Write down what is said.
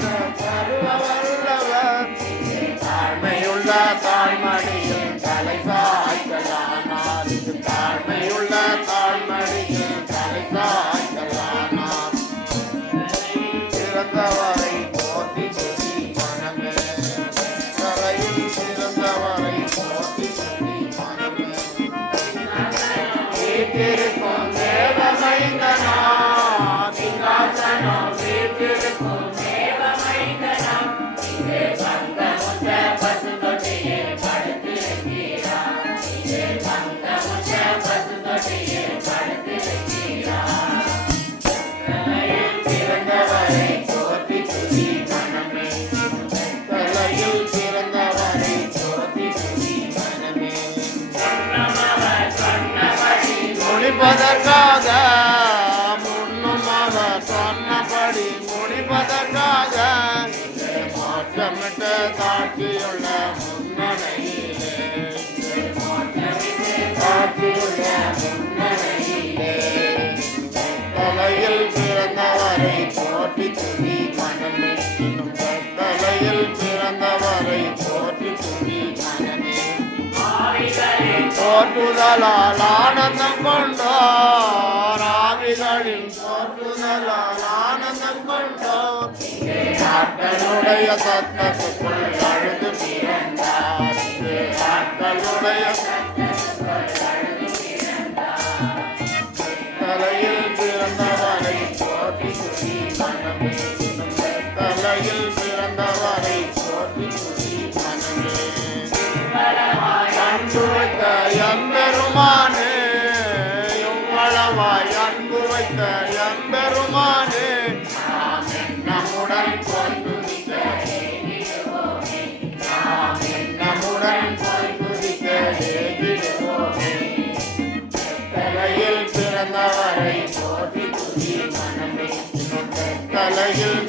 சர்வ வல்லவர் தாழ்மையுள்ள தாழ்மடியில் தலை சாய்க்கலானார். தாழ்மையுள்ள தாழ்மடியில் தலை சாய்க்கலானார். சிறந்தவரை போற்றி துதி மனமே, தலையில் சிறந்தவரை போற்றி துதி மனமே. வீட்டிற்கும் தேவமைந்தனா சிங்காசனம் வீட்டிற்கும் தேவமைந்தனா இங்கே பங்கமுத்த பசுந்தொட்டியே படுத்திருக்கிறார். இங்கே பங்கமுத்த பசுந்தொட்டியே படுத்திருக்கிறார். தலையில் பிறந்தவரை போற்றி துதி மனமே, தலையில் பிறந்தவரை போற்றி துதி மனமே. சொன்னவர் சொன்னபடி முடிப்பதற்காக, முன்னும் அவர் சொன்னபடி முடிப்பதற்காக மாற்றமிட்ட சாட்சியுள்ள முன்னணியிலே, சாட்சியுள்ள முன்னணியிலே தலையில் பிறந்தவரை போற்றி துதி மனமே. தலையில் பிறந்தவரை போற்றி துதி மனமே. போற்றுதலால் ஆனந்தம் கொண்டோர், ஆவிகளின் போற்றுதலால் ஆனந்தம் கொண்டோர். ஆட்களுடைய சத்தத்துக்குள் அழுது பிறந்தார். ஆட்களுடைய தலையில் பிறந்தவரை போற்றி துதி மனமே. தலையில் பிறந்தவரை போற்றி துதி மனமே. அன்பு வைத்த எம்பெருமானே, எவ்வளவாய் அன்பு வைத்த எம்பெருமானே, நம்முடன் போய் துதிக்க ஏகிடுவோமே. நம்முடன் போய் துதிக்க ஏகிடுவோமே. தலையில் பிறந்தவரை போற்றி துதி மனமே. தலையில்